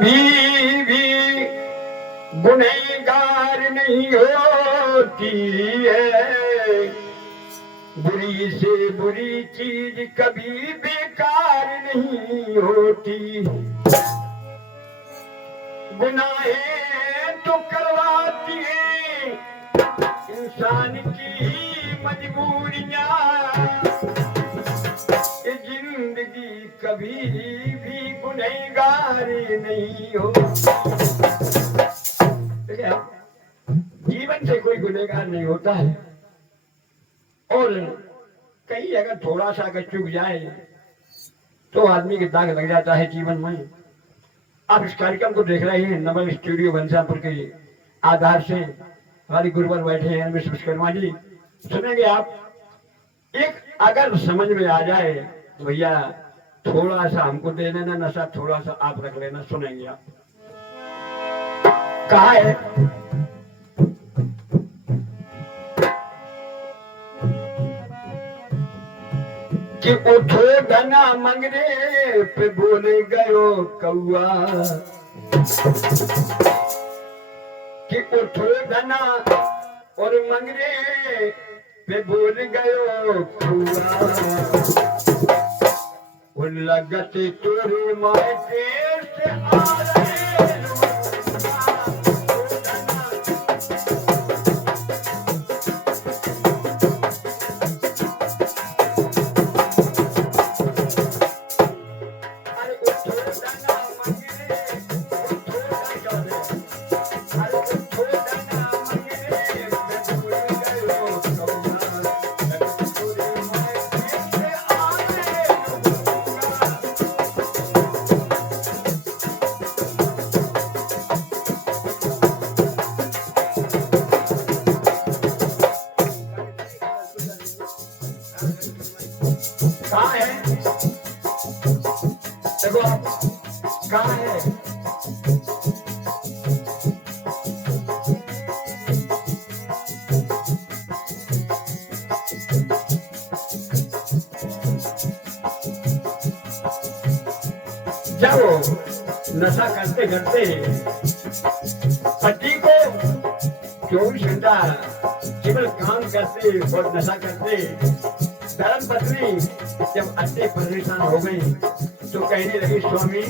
कभी भी गुनहगार नहीं होती है। बुरी से बुरी चीज कभी बेकार नहीं होती। गुनाहें तो करवाती हैं इंसान की मजबूरियां। ये जिंदगी कभी भी गुनहगार नहीं हो। जीवन से कोई गुनहगार नहीं होता है। और कहीं अगर थोड़ा सा अगर चूक जाए तो आदमी के दाग लग जाता है जीवन में। आप इस कार्यक्रम को देख रहे हैं नवल स्टूडियो बंसापुर के आधार से। हमारी गुरुवर बैठे हैं मिश्र विश्वकर्मा जी। सुनेंगे आप। एक अगर समझ में आ जाए तो भैया थोड़ा सा हमको दे देना नशा, थोड़ा सा आप रख लेना। सुनेंगे आप। कहा है कि उठो धना मंगरे पे बोले गयो कौआ। कि उठो धना और मंगरे पे बोल गयो कौआ। लगत तोरे माए देर से आ रहे कहाँ है? देखो आप कहाँ है? जब नशा करते करते पति को 24 घंटा केवल काम करते और नशा करते, धर्म पत्नी जब अति परेशान हो गई तो कहने लगी स्वामी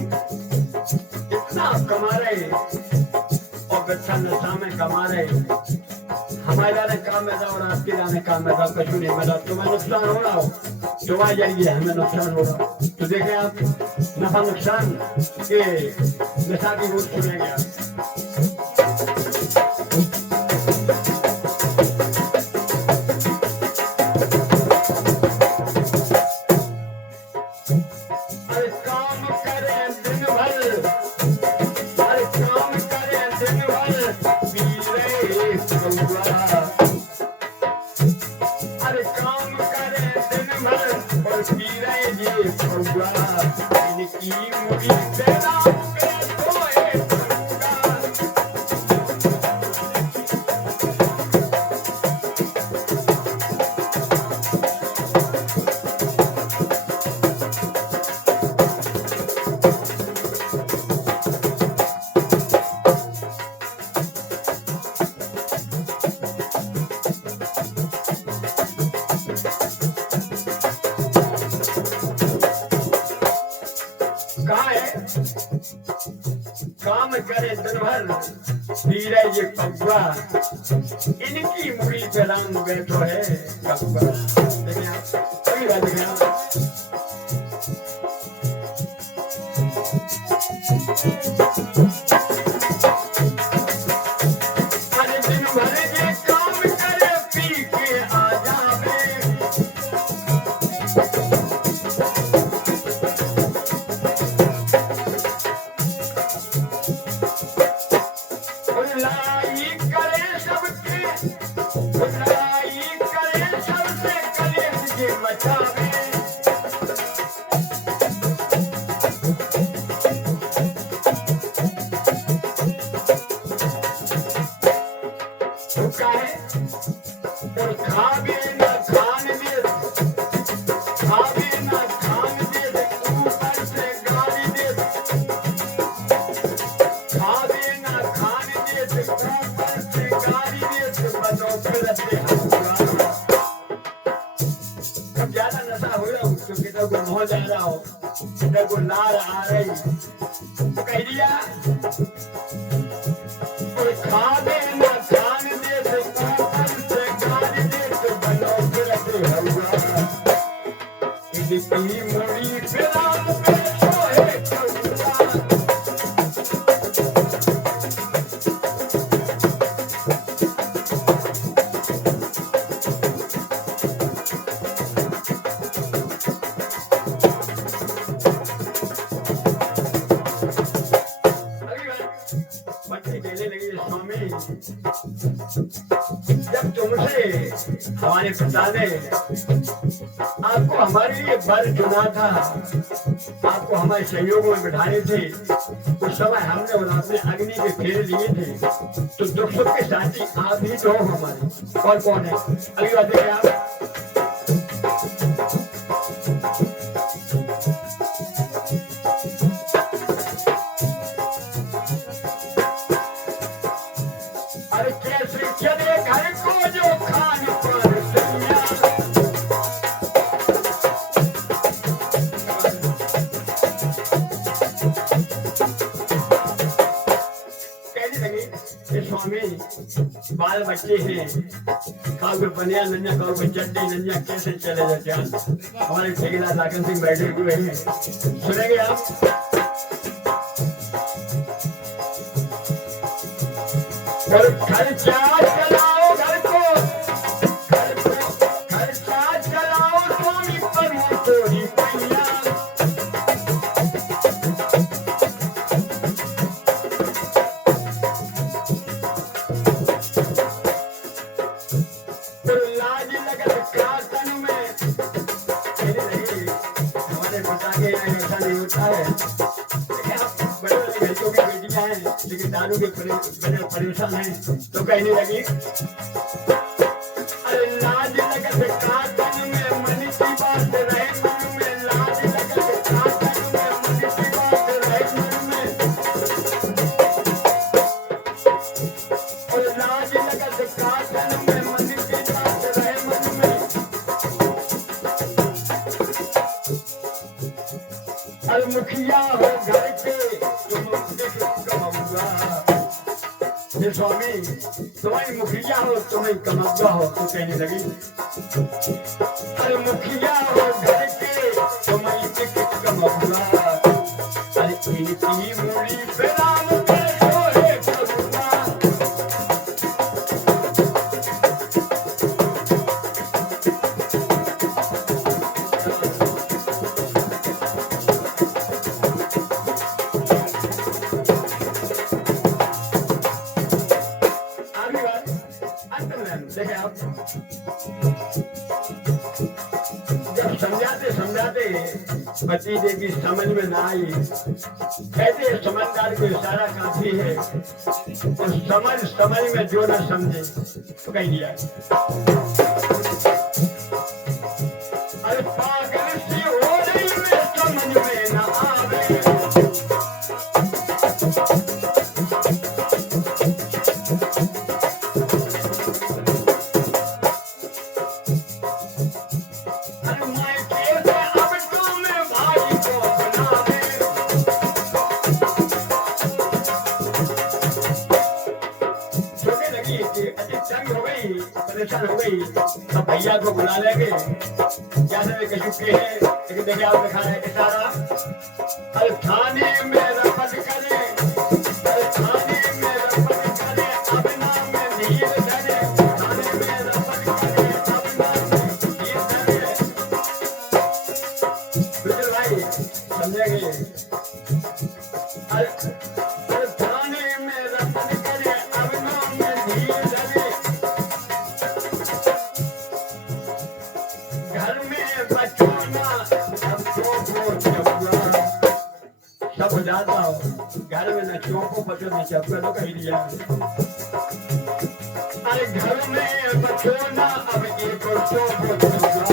इतना कमा रहे और गच्छा नशा में कमा रहे, हमारे जाने काम में और आपके जाने काम में कछु नहीं मिला, तुम्हें नुकसान हो रहा हो, तुम्हारे जरिए हमें नुकसान हो रहा। तो देखें आप नफा नुकसान के नशा की रूप सुनेंगे आप। काम करे दिन भर पीरे ये पगुआ, इनकी मुड़ी पे रंग बैठो है कबुआ। देखिए आप सही बात है। बुराई करे सबसे जाओ, तेरे को लार आ रही तो कह दिया और खा दे ना खान दे तो ऊपर से गाल दे तो बनो फिरते हुआ इनकी मुड़ी फिराम पे सोए चौका जब तुमसे हमारे पिता ने आपको हमारे लिए वर चुना था, आपको हमारे सहयोग में बिठाने थे, उस समय हमने और आपने अग्नि के फेरे लिए थे, तो दुख सुख के साथी आप ही तो हो हमारे। और कौन है? अगली बात देखिए आप। चले घर को जो खान पर सैया कहने लगे स्वामी बाल बच्चे हैं, कागज बनिया नन्या कागज चड्डी नन्या कैसे चले जाते। हमारे ठेकेदार लाखन सिंह बैठे हुए हैं, सुनेंगे आप। और खर्चा चलाओ घर को, खर्चा चलाओ स्वामी प्रभु तोरी पैया। तो लाज लगत कातन में हमारे पिता के यहाँ ऐसा नहीं होता है। बच्चों की बेटियां हैं लेकिन दारू के परेशान हैं, तो कहने लगी अरे लाज लगत कातन में मन की बात रहे मन में, लाज लगत कातन में मन की बात रहे मन में, और लाज लगत कातन में मन की बात रहे मन में। अरे मुखिया हो घर के ये स्वामी तुम्हारी मुखिया हो तुम्हें कमौगा हो, तो कहने लगी अरे मुखिया हो घर के तुम्हें कमौगा, अरे इनकी मुड़ी फिराम पे सोए चौका। देखे आप जब समझाते पति देवी समझ में ना आई, कहते समझदार को इशारा काफी है, और समझ में जो ना समझे तो कह दिया अरे पागल सी हो रही मैं समझ में ना आवे। परेशान हो गई, अब भैया को बुला लेंगे, जैसे कह चुके हैं, लेकिन देखिए आप दिखा रहे इशारा। अरे थाने में रफत करे, अरे थाने में रफत करे, अब नाम में नील धरे, थाने में रफत करे, अब नाम में नील धरे। बिल्कुल भाई समझेंगे। अरे थाने में रफत करे, अब नाम में नील धरे, घर में बचोना सब हो जाता हो, घर में न चौको बचो न चपका, तो कह दिया अरे घर में बचोना अब एक चौको